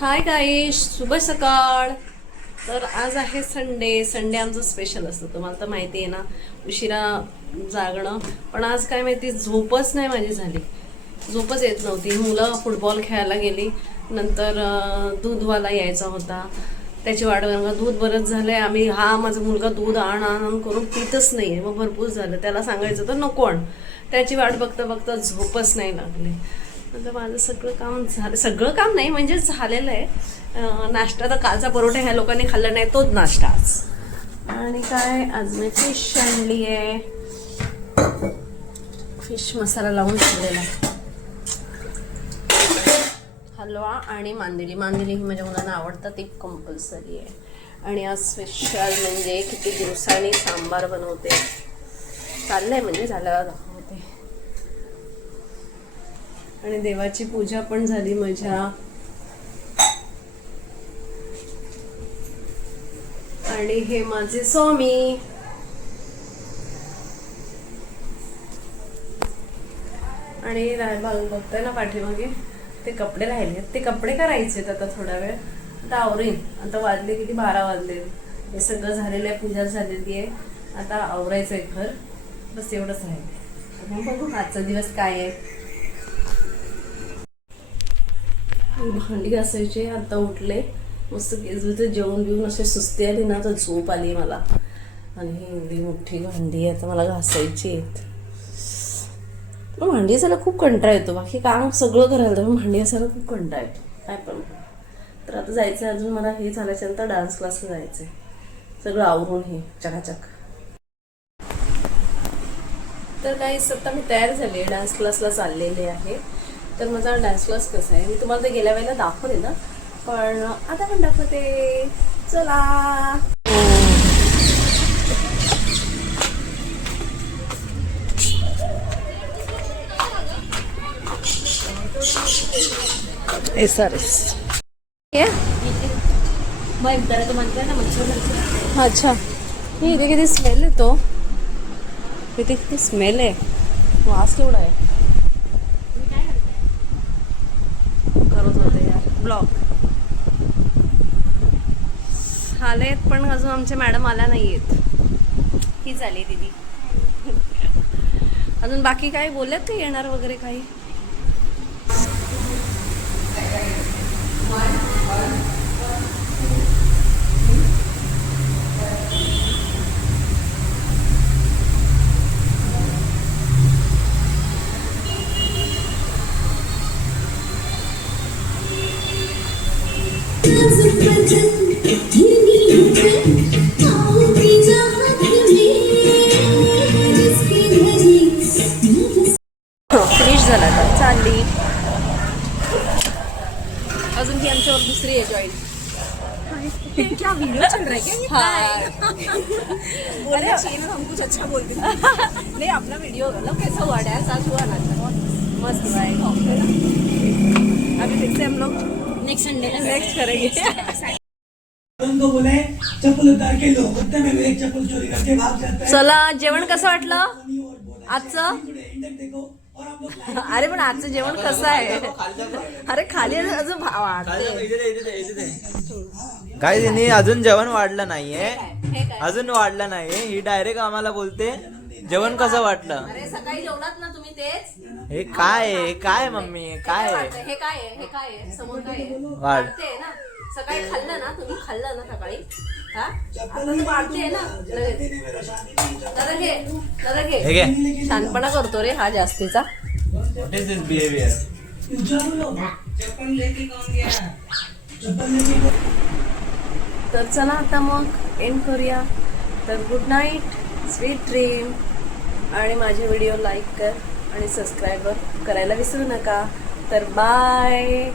हाय गाईश, शुभ सकाळ. तर आज आहे संडे आमचं स्पेशल असतं, तुम्हाला तर माहिती आहे ना, उशिरा जागणं. पण आज काय माहिती, झोपच नाही माझी झाली, झोपच येत नव्हती. मुलं फुटबॉल खेळायला गेली, नंतर दूधवाला यायचा होता, त्याची वाट बघा. दूध बरंच झालंय, आम्ही माझा मुलगा दूध आण करून पितच नाही आहे. मग भरपूर झालं, त्याला सांगायचं तर नको आण. त्याची वाट बघता बघता झोपच नाही लागली. नंतर माझं सगळं काम झालं, सगळं काम नाही म्हणजे झालेलं आहे. नाश्ता तर कालचा परोठा ह्या लोकांनी खाल्ला नाही, तोच नाश्ता आज. आणि काय, आज मी फिश आणली आहे, फिश मसाला लावून ठेवलेला. हलवा आणि मांदेली ही माझ्या मुलांना आवडतात, ती कंपल्सरी आहे. आणि आज स्पेशल म्हणजे किती दिवसांनी सांबार बनवते, चाललंय म्हणजे झाल्यावर दाखवते. आणि देवाची पूजा पण झाली माझ्या. आणि हे माझे स्वामी. आणि बघताय ना पाठीमागे ते कपडे राहिले, ते कपडे करायचे आता थोडा वेळ. आता आवरीन. आता वाजले किती, 12 वाजले. हे सगळं झालेलं आहे, पूजा झालेली आहे. आता आवरायचं आहे घर, बस एवढंच राहिले. मग बघू आजचा दिवस काय आहे. भांडी घासायचे, आता उठले, मस्त केस जेवण बिवून असे सुस्ती आली ना, तर झोप आली मला. आणि ही एवढी मोठी भांडी आता मला घासायची आहेत. भांडी घासायला खूप कंटाळा येतो, बाकी काम सगळं करायला तर भांडी घासायला खूप कंटाळा येतो, काय पण. तर आता जायचं आहे अजून मला, हे झाल्याच्यानंतर डान्स क्लासला जायचं आहे. सगळं आवरून हे चकाचक. तर काही आता मी तयार झाले, डान्स क्लासला चाललेले आहे. तर माझा डान्स क्लास कसा आहे मी तुम्हाला ते गेल्या वेळेला दाखवले ना, पण आता पण दाखवते, चला. SRS. अच्छा, हे इथे किती स्मेल येतो, इथे किती स्मेल आहे, वास केवढा आहे. करत होते यार ब्लॉग आलेत, पण अजून आमच्या मॅडम आल्या नाही आहेत. ही झाली दीदी. अजून बाकी काही बोलत ते येणार वगैरे काही. फिनिश झाला का, चालली. अजून ही आमच्यावर दुसरी आहे जॉईन. क्या वीडियो चल रहा है क्या? हाँ बोलना चाहिए ना, हम कुछ अच्छा बोलते हैं. नहीं, अपना वीडियो मतलब कैसा हुआ, डांस आज हुआ ना, मस्त हुआ है. अभी फिर से हम लोग नेक्स्ट संडे नेक्स्ट करेंगे. बोले चप्पल उतार के लो, उतने में एक चप्पल चोरी करके भाग जाता है. चला, जेवण कसं वाटलं आजचं? अरे पण आजचं जेवण कसं आहे? अरे खाली अजून काय तिने अजून जेवण वाढलं नाहीये, अजून वाढलं नाहीये. ही डायरेक्ट आम्हाला बोलते जेवण कसं वाटलं. अरे सकाळी जेवलात ना तुम्ही तेच. हे काय आहे, काय मम्मी, काय हे काय आहे, हे काय आहे, समोर काय आहे, वाढते ना. सकाळी खाल्लं ना तुम्ही, खाल्लं ना सकाळी, हा आता तर वाढते ना. दादा घे, शानपणा करतो रे हा जास्तीचा. What is this behavior? तर चला आता मग एंड करूया. तर गुड नाईट, स्वीट ड्रीम. आणि माझे व्हिडिओ लाईक कर आणि सबस्क्राईब करायला विसरू नका. तर बाय.